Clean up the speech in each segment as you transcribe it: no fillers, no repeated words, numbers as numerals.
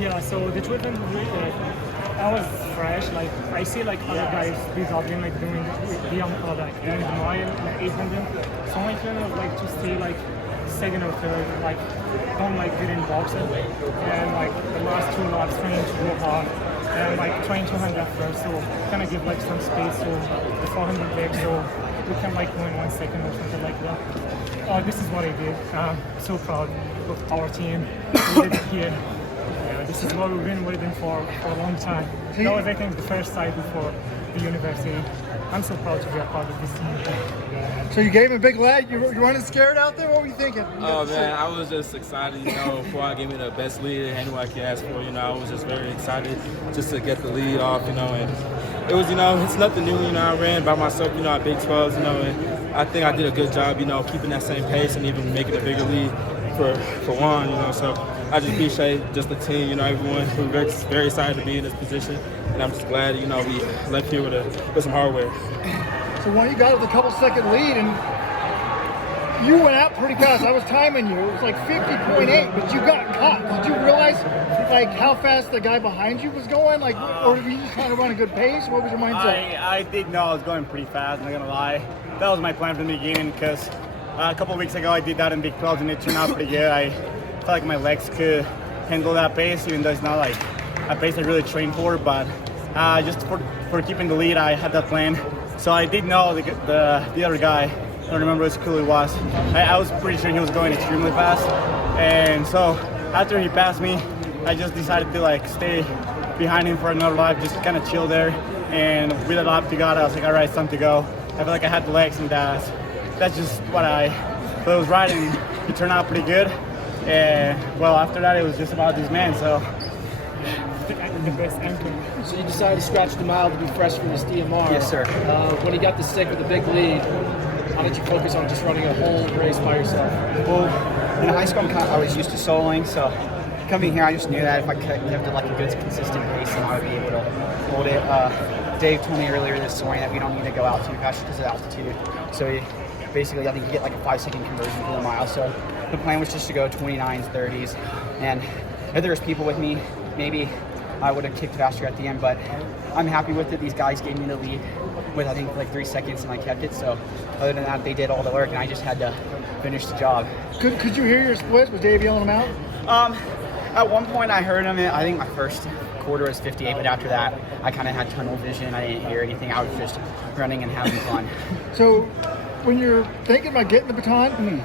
Yeah, so the truth is, I was fresh. Like I see like other guys resulting like doing the mile like 800. So my plan was like to stay like second or third, like don't like get in boxes, and like the last 2 laps trying to go hard and like trying to hand that first. So kind of give like some space to the 400 legs, so we can like go in 1 second or something like that. This is what I did. So proud of our team. We did it here. This is what we've been waiting for a long time. That was, I think, the first side before the university. I'm so proud to be a part of this team. So you gave him a big leg. You running scared out there? What were you thinking? Oh man, I was just excited. Before I gave me the best lead anyone I could ask for. I was just very excited just to get the lead off. And it was, it's nothing new. I ran by myself. At Big 12s. And I think I did a good job. Keeping that same pace and even making a bigger lead for one. So I just appreciate just the team. Everyone. We're very, very excited to be in this position, and I'm just glad. We left here with some hardware. So when you got a couple second lead and you went out pretty fast, I was timing you. It was like 50.8, but you got caught. Did you realize like how fast the guy behind you was going? Like, or were you just trying to run a good pace? What was your mindset? I did know I was going pretty fast. I'm not gonna lie. That was my plan from the beginning because a couple of weeks ago I did that in Big 12 and it turned out pretty good. I felt like my legs could handle that pace, even though it's not like a pace I really trained for. But just for keeping the lead, I had that plan. So I did know the other guy. I don't remember who it was. I was pretty sure he was going extremely fast. And so after he passed me, I just decided to stay behind him for another lap, just kind of chill there. And with the lap to go, I was like, all right, it's time to go. I feel like I had the legs, and that's just what I was right, and it turned out pretty good. And well, after that, it was just about this man. So. The best anthem. So you decided to scratch the mile to be fresh for this DMR. Yes, sir. When you got the stick with the big lead, how did you focus on just running a whole race by yourself? Well, in high school, I was used to soloing, so coming here, I just knew that if I kept a good, consistent pace, then I would be able to hold it. Dave told me earlier this morning that we don't need to go out too fast because of altitude. So basically, I think you get like a 5-second conversion for the mile. So the plan was just to go 29s, 30s, and if there was people with me, maybe I would have kicked faster at the end, but I'm happy with it. These guys gave me the lead with, I think, like 3 seconds, and I kept it. So other than that, they did all the work, and I just had to finish the job. Could you hear your split? Was Dave yelling them out? At one point, I heard him. I think my first quarter was 58, but after that, I kind of had tunnel vision. I didn't hear anything. I was just running and having fun. So when you're thinking about getting the baton,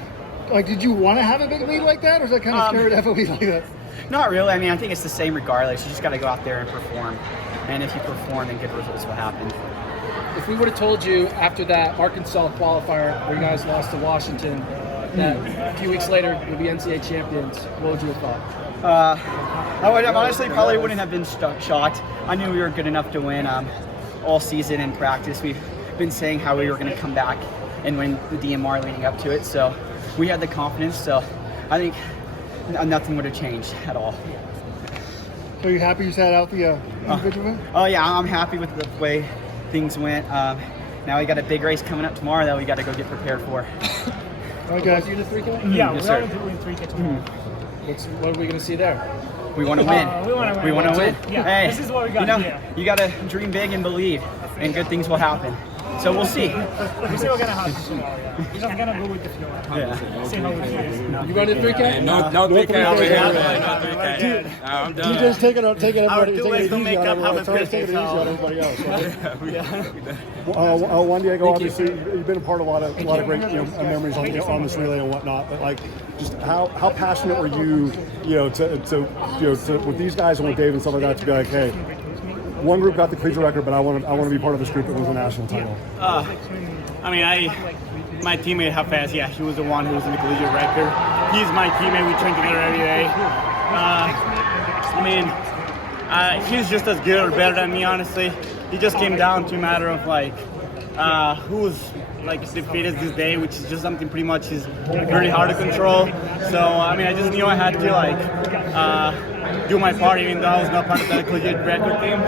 like, did you want to have a big lead like that, or is that kind of scary to have a lead like that? Not really. I mean, I think it's the same regardless. You just got to go out there and perform. And if you perform, then good results will happen. If we would have told you after that Arkansas qualifier where you guys lost to Washington, that a few weeks later you'll be NCAA champions, what would you have thought? I honestly probably wouldn't have been shocked. I knew we were good enough to win all season in practice. We've been saying how we were going to come back and win the DMR leading up to it. So we had the confidence. So I think nothing would have changed at all. So you happy you sat out the individual win? Oh yeah, I'm happy with the way things went. Now we got a big race coming up tomorrow that we got to go get prepared for. All right, guys. You the 3K? Yeah, Yes, we're sir. going to win 3K tomorrow. What are we going to see there? We want to win. We want to win. win. Yeah, Hey, this is what we got here. You got to dream big and believe, and good things will happen. So we'll see. We see what's going to happen tomorrow, yeah. We're just going to go with the flow. Yeah. See how it is. You running 3K? No 3K over here. No 3K. I'm You done. just take it Our everybody, two ways to make up how it's take it easy on everybody else. Juan Diego, obviously you've been a part of a lot of great memories on this relay and whatnot. But like, just how passionate were you, to with these guys and with Dave and stuff like that to be like, hey, one group got the collegiate record, but I want to be part of this group that wins the national title. My teammate Hafez, yeah, he was the one who was in the collegiate record. He's my teammate. We train together every day. He's just as good or better than me, honestly. It just came down to a matter of who was the fittest this day, which is just something pretty much is very hard to control. So I just knew I had to do my part, even though I was not part of that collegiate record team.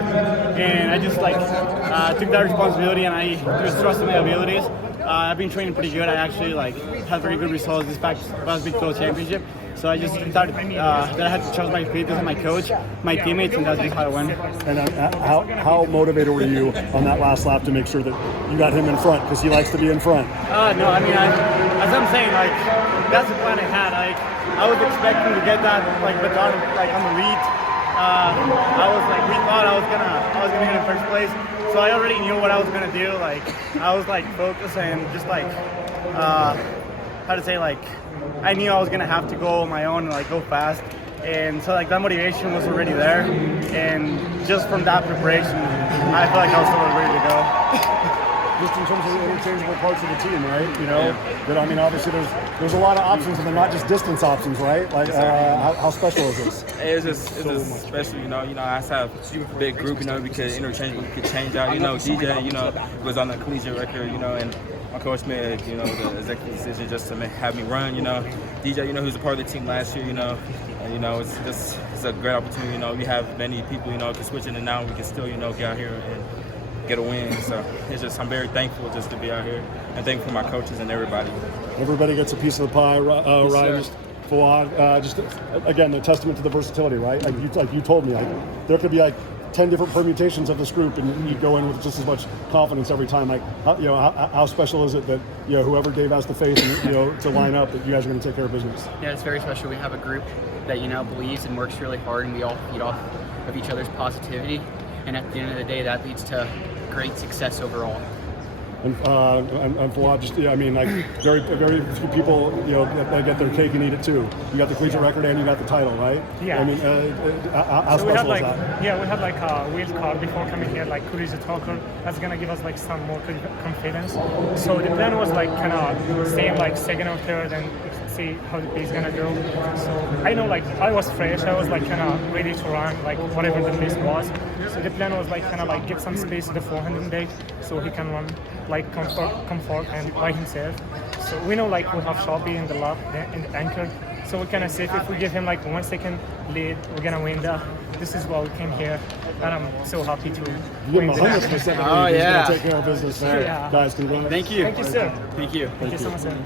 And I just took that responsibility, and I just trusted my abilities. I've been training pretty good. I actually had very good results this past Big 12 championship. So I just thought that I had to trust my feet as my coach, my teammates, and that's just how I win. And how motivated were you on that last lap to make sure that you got him in front because he likes to be in front? No, I mean, as I'm saying, that's the plan I had. I was expecting to get that baton on the lead. We thought I was gonna get in first place, so I already knew what I was gonna do. I was focused and just I knew I was gonna have to go on my own and go fast, and so that motivation was already there, and just from that preparation, I feel like I was sort of ready to go. Just in terms of the interchangeable parts of the team, right? You know, but I mean, obviously there's a lot of options, and they're not just distance options, right? How special is this? It's just special, you know. I have a big group, because interchangeable could change out. DJ, was on the collegiate record, and my coach made, the executive decision just to have me run, DJ, who's a part of the team last year, and, it's a great opportunity, we have many people, can switch in and out, we can still, get out here and get a win. So I'm very thankful just to be out here, and thankful for my coaches and everybody. Everybody gets a piece of the pie, Ryan. Just again, a testament to the versatility, right? Like you told me, there could be 10 different permutations of this group, and you go in with just as much confidence every time. How special is it that whoever Dave has to face, and, to line up, that you guys are going to take care of business? Yeah, it's very special. We have a group that believes and works really hard, and we all feed off of each other's positivity. And at the end of the day, that leads to great success overall. And Fawad, very, very few people, that get their cake and eat it too. You got the collegiate record and you got the title, right? Yeah. I mean, how special is that? Yeah, we had a wheel card before coming here, collegiate talker. That's gonna give us some more confidence. So the plan was kind of staying second or third and see how the pace gonna go. So I know I was fresh. I was kind of ready to run whatever the pace was. So the plan was kind of give some space to the 400 day so he can run comfort and by himself. So we know we have Shelby in the lap in the anchor. So we kind of safe if we give him 1 second lead, we're gonna win that. This is why we came here, and I'm so happy to win. 100%. Oh, yeah. Take care of business, Yeah. guys. Can you Thank you. Thank you, sir. Thank you. Thank you so much, sir.